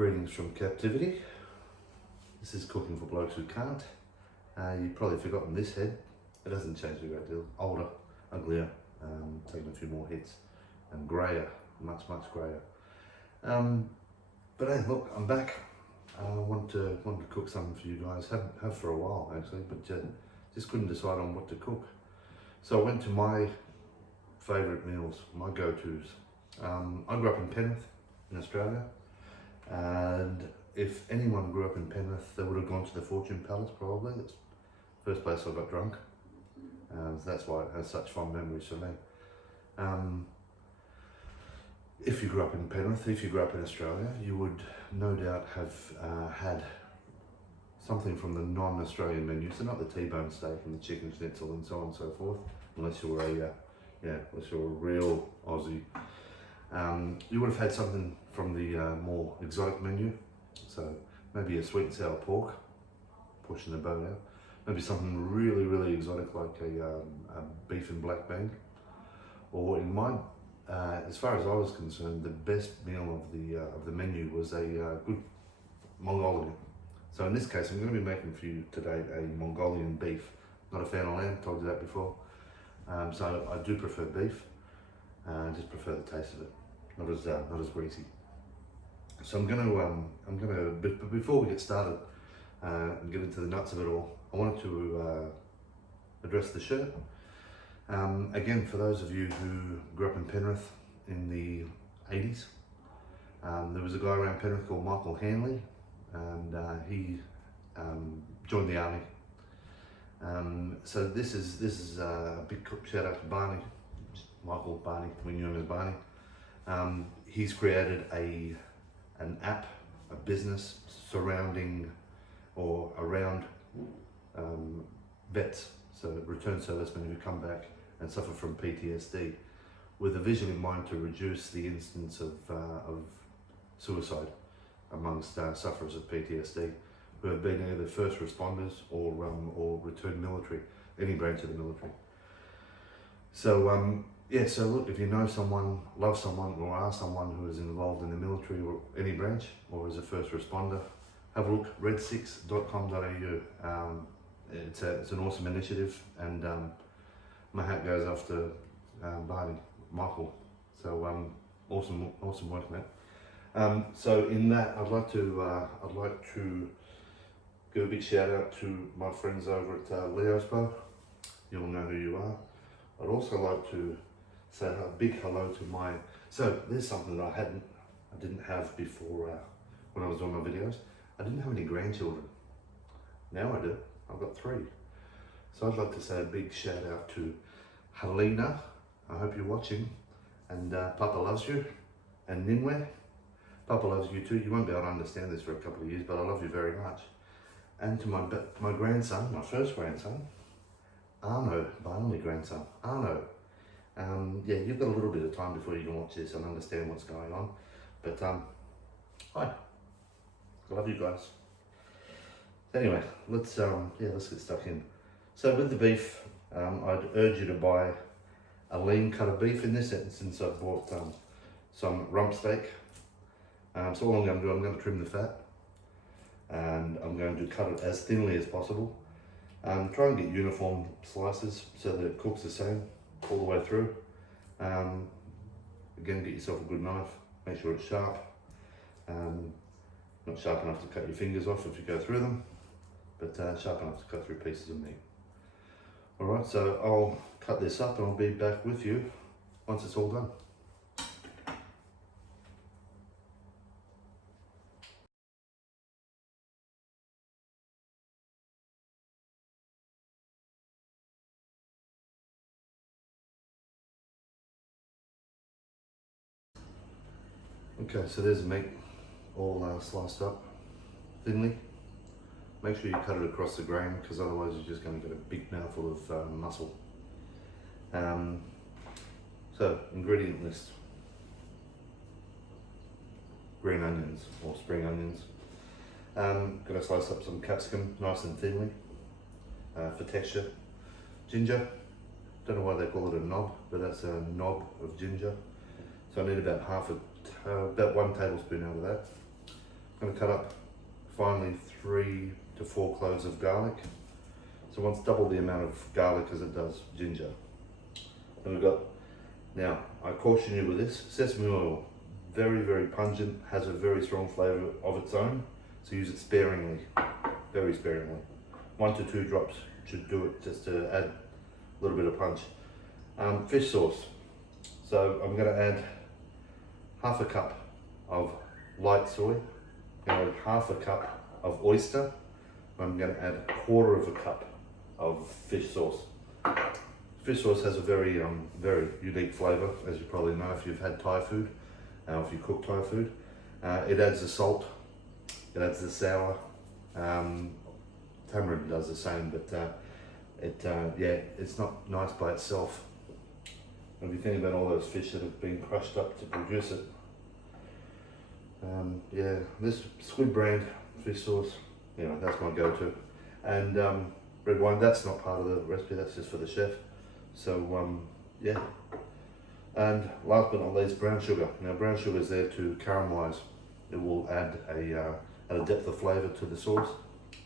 Greetings from captivity. This is cooking for blokes who can't. You've probably forgotten this head. It hasn't changed a great deal. Older, uglier, taken a few more hits, and greyer, much greyer. But hey, look, I'm back. I want to cook something for you guys. Have for a while actually, but just couldn't decide on what to cook. So I went to my favourite meals, my go-tos. I grew up in Penrith, in Australia, and if anyone grew up in Penrith, they would have gone to the Fortune Palace probably. It's the first place I got drunk. That's why it has such fond memories for me. If you grew up in Penrith, if you grew up in Australia, you would no doubt have had something from the non-Australian menu. So not the T-bone steak and the chicken schnitzel and so on and so forth, unless you were unless you're a real Aussie. You would have had something from the more exotic menu. So maybe a sweet and sour pork, pushing the boat out. Maybe something really exotic like a beef and black bean. Or in my, as far as I was concerned, the best meal of the menu was a good Mongolian. So in this case, I'm going to be making for you today a Mongolian beef. Not a fan of lamb, told you that before. So I do prefer beef. Just prefer the taste of it, not as greasy. So I'm gonna, but before we get started and get into the nuts of it all, I wanted to address the shirt. Again, for those of you who grew up in Penrith in the 80s, there was a guy around Penrith called Michael Hanley, and he joined the army. So this is a big shout out to Barney, Michael Barney, we knew him as Barney. He's created an app, a business surrounding or around vets, so return servicemen who come back and suffer from PTSD, with a vision in mind to reduce the instance of suicide amongst sufferers of PTSD who have been either first responders or returned military, any branch of the military. So so look, if you know someone, love someone, or are someone who is involved in the military or any branch, or is a first responder, have a look, red6.com.au. It's an awesome initiative, and my hat goes off to Barney, Michael. So awesome work, mate. So in that, I'd like to give a big shout out to my friends over at Leo's Pub. You'll know who you are. I'd also like to say a big hello to my, so there's something that I didn't have before when I was doing my videos. I didn't have any grandchildren. Now I do, I've got 3. So I'd like to say a big shout out to Helena, I hope you're watching, and Papa loves you, and Ninwe, Papa loves you too. You won't be able to understand this for a couple of years, but I love you very much. And to my grandson, my first grandson, Arno, my only grandson, Arno. Yeah, you've got a little bit of time before you can watch this and understand what's going on. But hi, I love you guys. Anyway, let's get stuck in. So with the beef, I'd urge you to buy a lean cut of beef. In this instance, I've bought some rump steak. So all I'm going to do, I'm going to trim the fat, and I'm going to cut it as thinly as possible. Try and get uniform slices so that it cooks the same all the way through. Again, get yourself a good knife, make sure it's sharp. Not sharp enough to cut your fingers off if you go through them, but sharp enough to cut through pieces of meat. Alright, so I'll cut this up and I'll be back with you once it's all done. Okay, so there's the meat all sliced up thinly. Make sure you cut it across the grain, because otherwise you're just going to get a big mouthful of muscle. So, ingredient list. Green onions or spring onions. Gonna slice up some capsicum nice and thinly for texture. Ginger. Don't know why they call it a knob, but that's a knob of ginger. So I need about about 1 tablespoon out of that. I'm going to cut up finely 3 to 4 cloves of garlic. So once double the amount of garlic as it does ginger. And we've got, now I caution you with this, sesame oil, very, very pungent, has a very strong flavour of its own, so use it sparingly, very sparingly. 1 to 2 drops should do it, just to add a little bit of punch. Fish sauce, so I'm going to add half a cup of light soy, I'm going to add half a cup of oyster, I'm going to add a quarter of a cup of fish sauce. Fish sauce has a very, very unique flavour, as you probably know if you've had Thai food, or if you cook Thai food. It adds the salt, it adds the sour. Tamarind does the same, but yeah, it's not nice by itself. If you think about all those fish that have been crushed up to produce it, yeah, this squid brand fish sauce, you know, that's my go-to. And red wine, that's not part of the recipe, that's just for the chef. So yeah, and last but not least, brown sugar. Now brown sugar is there to caramelise. It will add a depth of flavour to the sauce,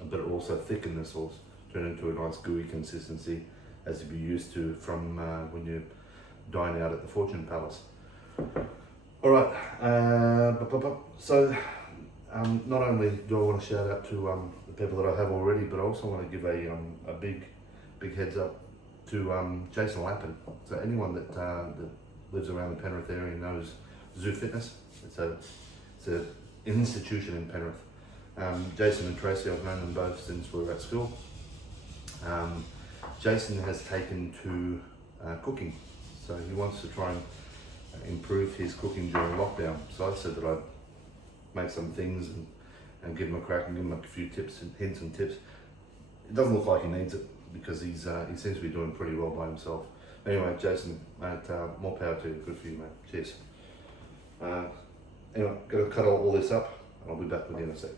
but it will also thicken the sauce, turn it into a nice gooey consistency as you'd be used to from when you dine out at the Fortune Palace. All right, so not only do I want to shout out to the people that I have already, but I also want to give a big heads up to Jason Lappin. So anyone that lives around the Penrith area knows Zoo Fitness. It's an institution in Penrith. Jason and Tracy, I've known them both since we were at school. Jason has taken to cooking, so he wants to try and improve his cooking during lockdown. So I said that I'd make some things and give him a crack and give him a few tips and hints and tips. It doesn't look like he needs it because he seems to be doing pretty well by himself. Anyway, Jason, mate, more power to you. Good for you, mate. Cheers. Anyway, going to cut all this up and I'll be back with you in a sec.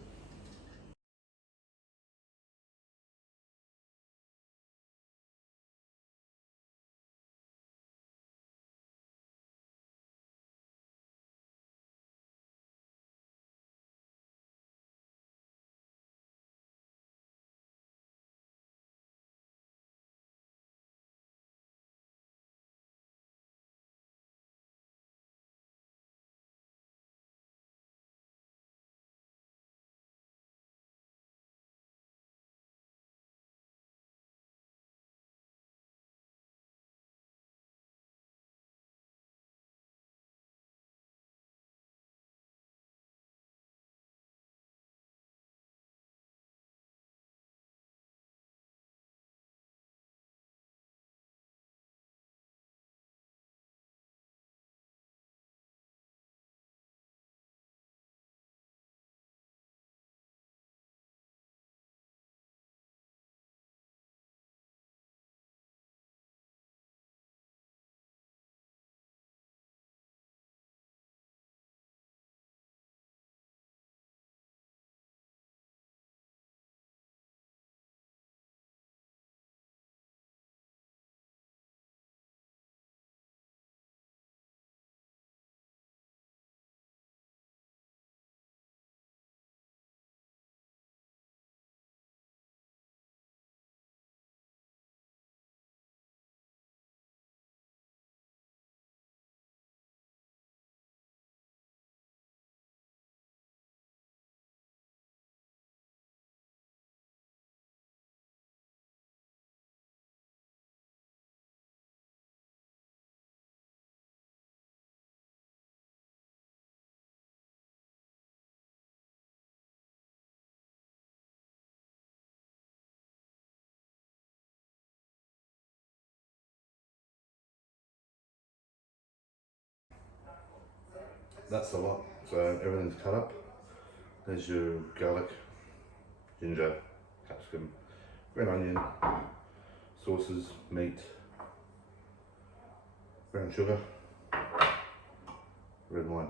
That's a lot. So everything's cut up. There's your garlic, ginger, capsicum, green onion, sauces, meat, brown sugar, red wine.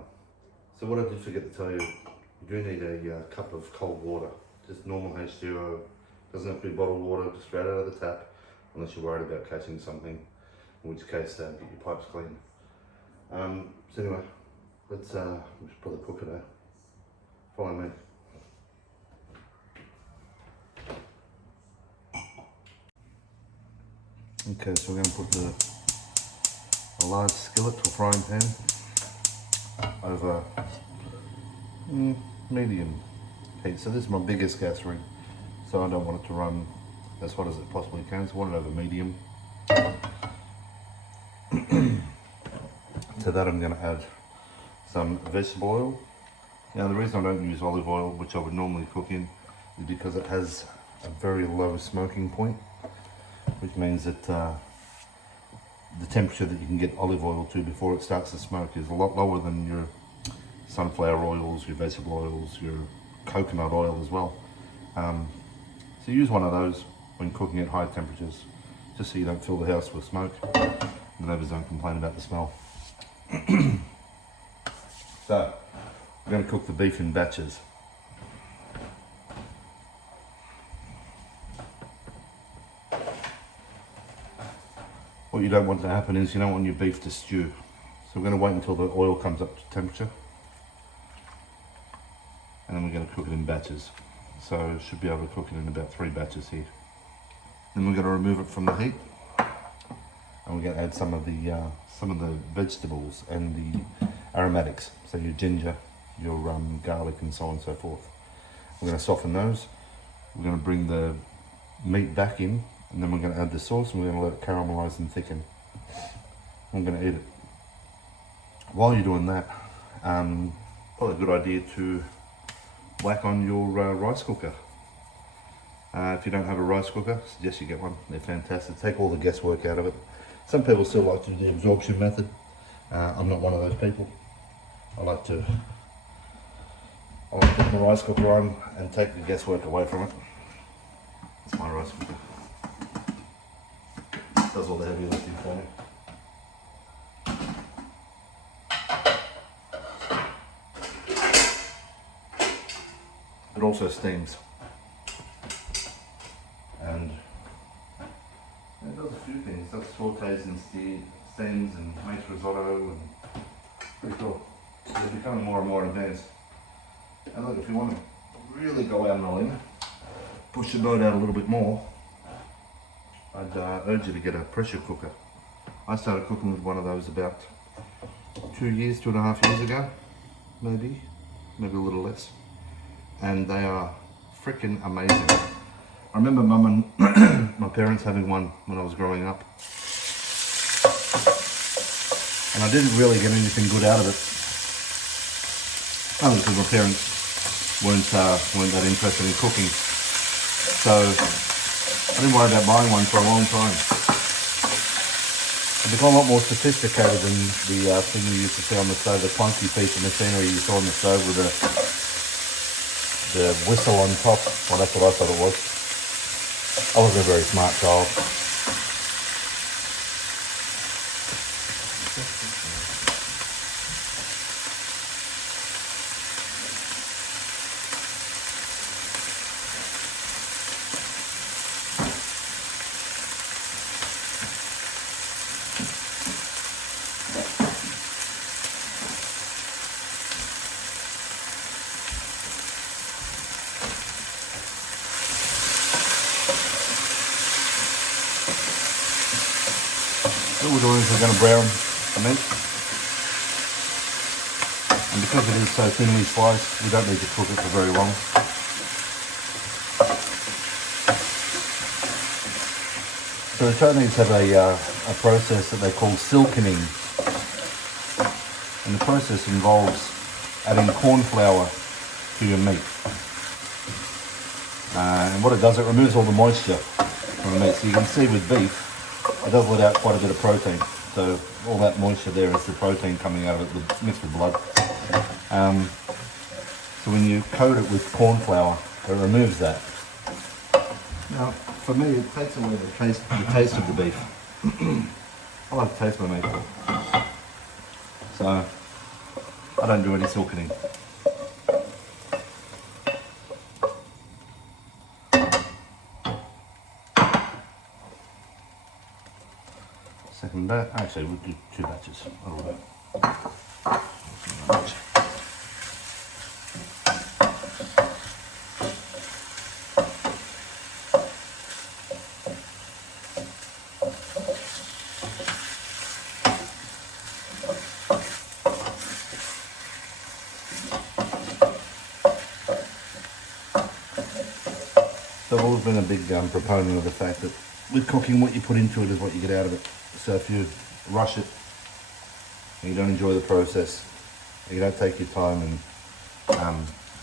So what I did forget to tell you, you do need a cup of cold water, just normal H2O. Doesn't have to be bottled water, just straight out of the tap, unless you're worried about catching something, in which case get your pipes clean. So anyway, we should probably cook it. Follow me. Okay, so we're going to put a large skillet or frying pan over medium heat. So this is my biggest gas ring, so I don't want it to run as hot as it possibly can, so I want it over medium. To that I'm going to add some vegetable oil. Now the reason I don't use olive oil, which I would normally cook in, is because it has a very low smoking point, which means that the temperature that you can get olive oil to before it starts to smoke is a lot lower than your sunflower oils, your vegetable oils, your coconut oil as well. So use one of those when cooking at high temperatures, just so you don't fill the house with smoke. The neighbours don't complain about the smell. So, we're going to cook the beef in batches. What you don't want to happen is you don't want your beef to stew. So we're going to wait until the oil comes up to temperature. And then we're going to cook it in batches. So should be able to cook it in about 3 batches here. Then we're going to remove it from the heat. And we're going to add some of the vegetables and the aromatics. So your ginger, your garlic and so on and so forth. We're going to soften those. We're going to bring the meat back in, and then we're going to add the sauce and we're going to let it caramelize and thicken. I'm going to eat it. While you're doing that, probably a good idea to whack on your rice cooker. If you don't have a rice cooker, I suggest you get one. They're fantastic. Take all the guesswork out of it. Some people still like to do the absorption method. I'm not one of those people. I like to put my rice cooker on and take the guesswork away from it. It's my rice cooker. It does all the heavy lifting for me. It also steams. And it does a few things. It does sautés and steams and makes risotto and pretty cool. They're becoming more and more advanced. And look, if you want to really go out on a limb, push the boat out a little bit more, I'd urge you to get a pressure cooker. I started cooking with one of those about 2.5 years ago, maybe a little less. And they are freaking amazing. I remember Mum and my parents having one when I was growing up. And I didn't really get anything good out of it. Only because my parents weren't that interested in cooking. So I didn't worry about buying one for a long time. It's become a lot more sophisticated than the thing you used to see on the stove, the clunky piece of machinery you saw on the stove with the whistle on top. Well, that's what I thought it was. I wasn't a very smart child. What we're doing is we're going to brown the meat, and because it is so thinly sliced, we don't need to cook it for very long. So the Chinese have a process that they call silkening, and the process involves adding corn flour to your meat. And what it does, it removes all the moisture from the meat. So you can see with beef, it does let out quite a bit of protein. So all that moisture there is the protein coming out of it mixed with blood. So when you coat it with corn flour, it removes that. Now, for me, it takes away the taste of the beef. I like to taste my meat. So I don't do any silkening. Second batch, actually we'll do 2 batches. A little bit. So I've always been a big proponent of the fact that with cooking, what you put into it is what you get out of it. So if you rush it and you don't enjoy the process, and you don't take your time and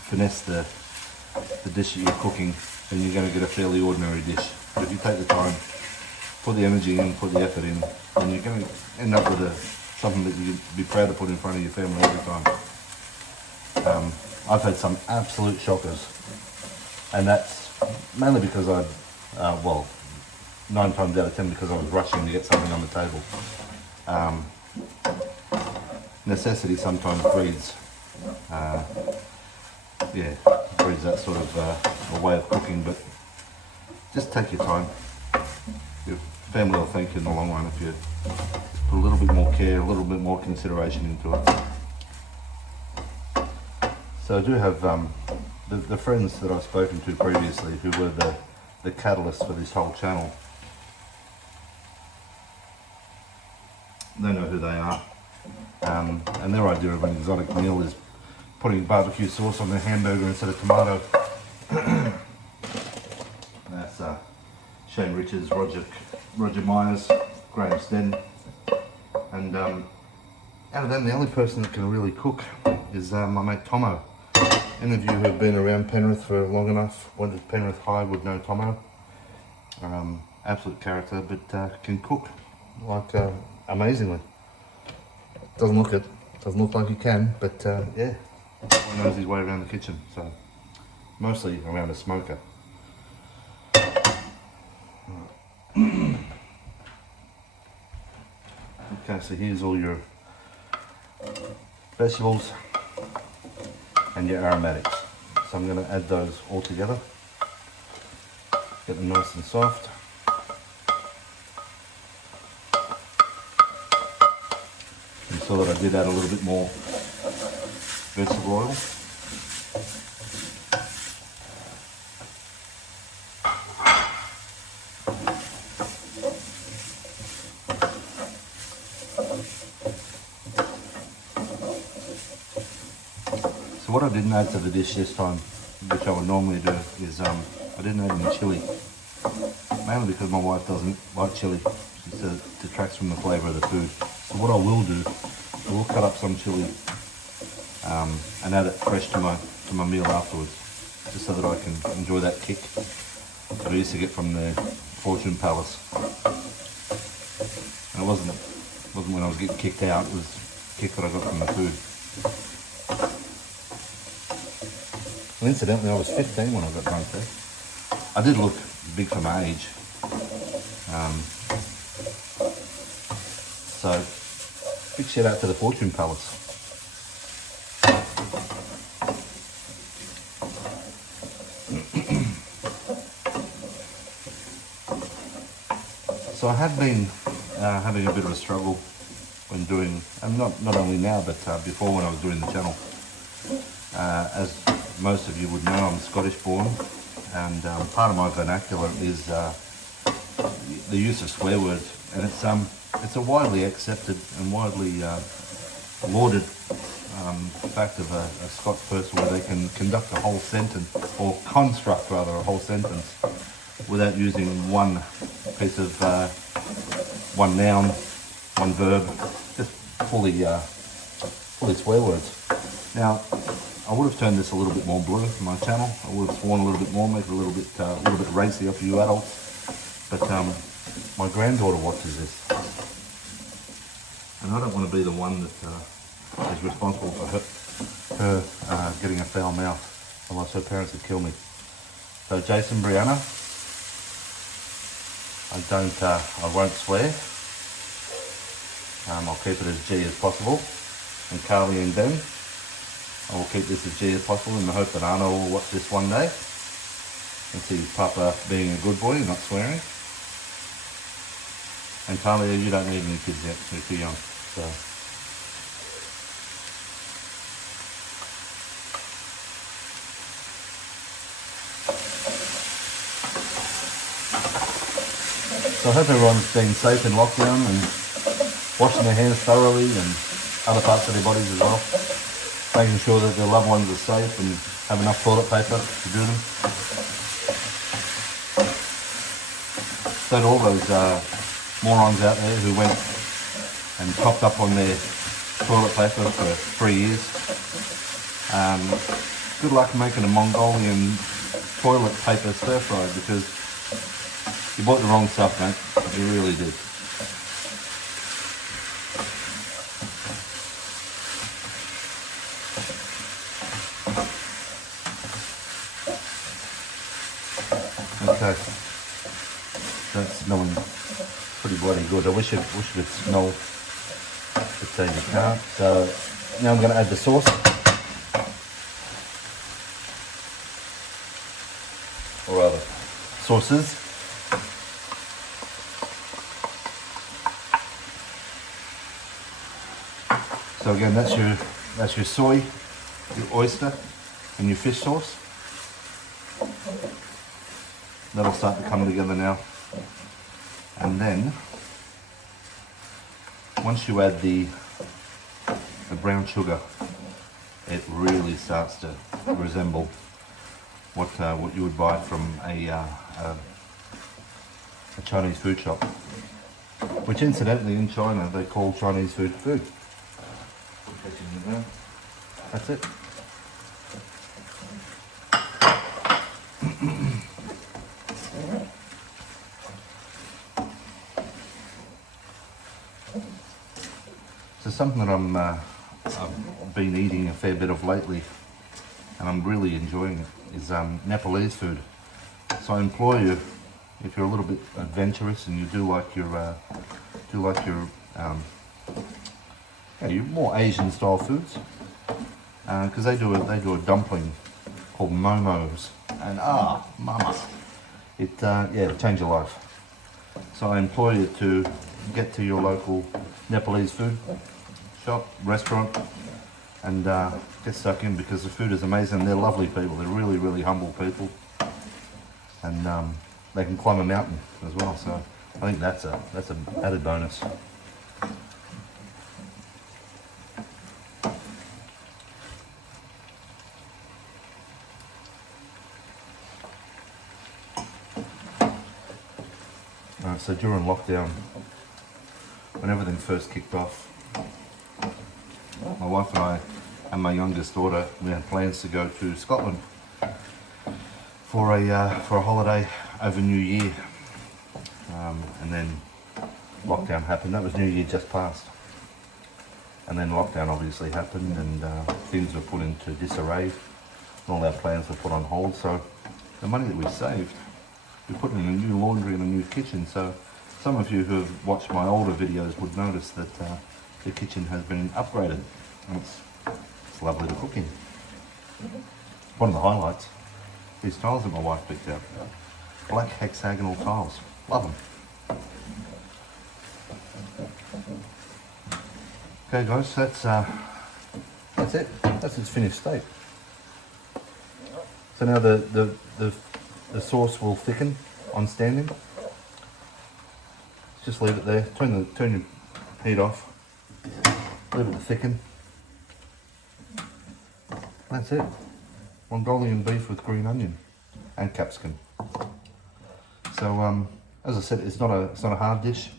finesse the dish that you're cooking, then you're going to get a fairly ordinary dish. But if you take the time, put the energy in, put the effort in, then you're going to end up with something that you'd be proud to put in front of your family every time. I've had some absolute shockers, and that's mainly because well, 9 times out of 10 because I was rushing to get something on the table. Necessity sometimes breeds that sort of a way of cooking, but just take your time. Your family will thank you in the long run if you put a little bit more care, a little bit more consideration into it. So I do have the friends that I've spoken to previously who were the catalyst for this whole channel. They know who they are. And their idea of an exotic meal is putting barbecue sauce on their hamburger instead of tomato. That's Shane Richards, Roger Myers, Graham Sten, and out of them the only person that can really cook is my mate Tomo. Any of you who have been around Penrith for long enough, went to Penrith High, would know Tomo. Absolute character, but can cook like amazingly. Doesn't look like he can, but yeah, he knows his way around the kitchen. So mostly around a smoker. Okay, so here's all your vegetables and your aromatics. So I'm going to add those all together. Get them nice and soft. You saw that I did add a little bit more vegetable oil. So what I didn't add to the dish this time, which I would normally do, is I didn't add any chili. Mainly because my wife doesn't like chili. She says it detracts from the flavour of the food. So what I will do, I will cut up some chili and add it fresh to my meal afterwards, just so that I can enjoy that kick that I used to get from the Fortune Palace. And it wasn't when I was getting kicked out, it was the kick that I got from the food. And incidentally, I was 15 when I got drunk there. I did look big for my age. So, big shout out to the Fortune Palace. So I have been having a bit of a struggle when doing, and not only now, but before when I was doing the channel. As most of you would know, I'm Scottish born, and part of my vernacular is the use of swear words, and it's a widely accepted and widely lauded fact of a Scots person where they can conduct a whole sentence, or construct rather a whole sentence, without using one piece of one noun, one verb, just fully swear words. Now, I would have turned this a little bit more blue for my channel. I would have sworn a little bit more, make it a little bit racier for you adults. But my granddaughter watches this, and I don't want to be the one that is responsible for her getting a foul mouth, unless her parents would kill me. So Jason, Brianna, I won't swear. I'll keep it as G as possible. And Carly and Ben, I will keep this as G as possible in the hope that Arno will watch this one day and see Papa being a good boy and not swearing. And Talia, you don't need any kids yet, you're too young. So I hope everyone's been safe in lockdown and washing their hands thoroughly, and other parts of their bodies as well. Making sure that their loved ones are safe and have enough toilet paper to do them. So to all those morons out there who went and topped up on their toilet paper for 3 years, good luck making a Mongolian toilet paper stir fry, because you bought the wrong stuff, mate. You really did. Okay, that's smelling pretty bloody good. I wish it would smell, but you can't. So now I'm going to add the sauce, or rather, sauces. So again, that's your soy, your oyster, and your fish sauce. That'll start to come together now. And then, once you add the brown sugar, it really starts to resemble what you would buy from a Chinese food shop, which incidentally in China they call Chinese food food. That's it. So something that I've been eating a fair bit of lately, and I'm really enjoying it, is Nepalese food. So I implore you, if you're a little bit adventurous and you do like your your more Asian style foods, because they do a dumpling called momos, and mama, it'll change your life. So I implore you to get to your local Nepalese food shop, restaurant, and get stuck in, because the food is amazing. They're lovely people. They're really, really humble people, and they can climb a mountain as well. So I think that's an added bonus. So during lockdown, when everything first kicked off, my wife and I and my youngest daughter, we had plans to go to Scotland for a holiday over New Year, and then lockdown happened. That was New Year just passed, and then lockdown obviously happened, and things were put into disarray, and all our plans were put on hold. So the money that we saved, we put in a new laundry and a new kitchen. So some of you who have watched my older videos would notice that the kitchen has been upgraded, and it's lovely to cook in. One of the highlights, these tiles that my wife picked out. Black hexagonal tiles, love them. Okay guys, that's it. That's its finished state. So now the sauce will thicken on standing. Just leave it there. Turn your heat off. Leave it to thicken. That's it. Mongolian beef with green onion and capsicum. So as I said, it's not a hard dish.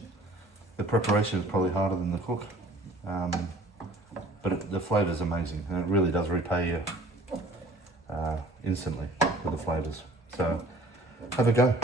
The preparation is probably harder than the cook, but the flavour is amazing, and it really does repay you instantly with the flavours. So have a go.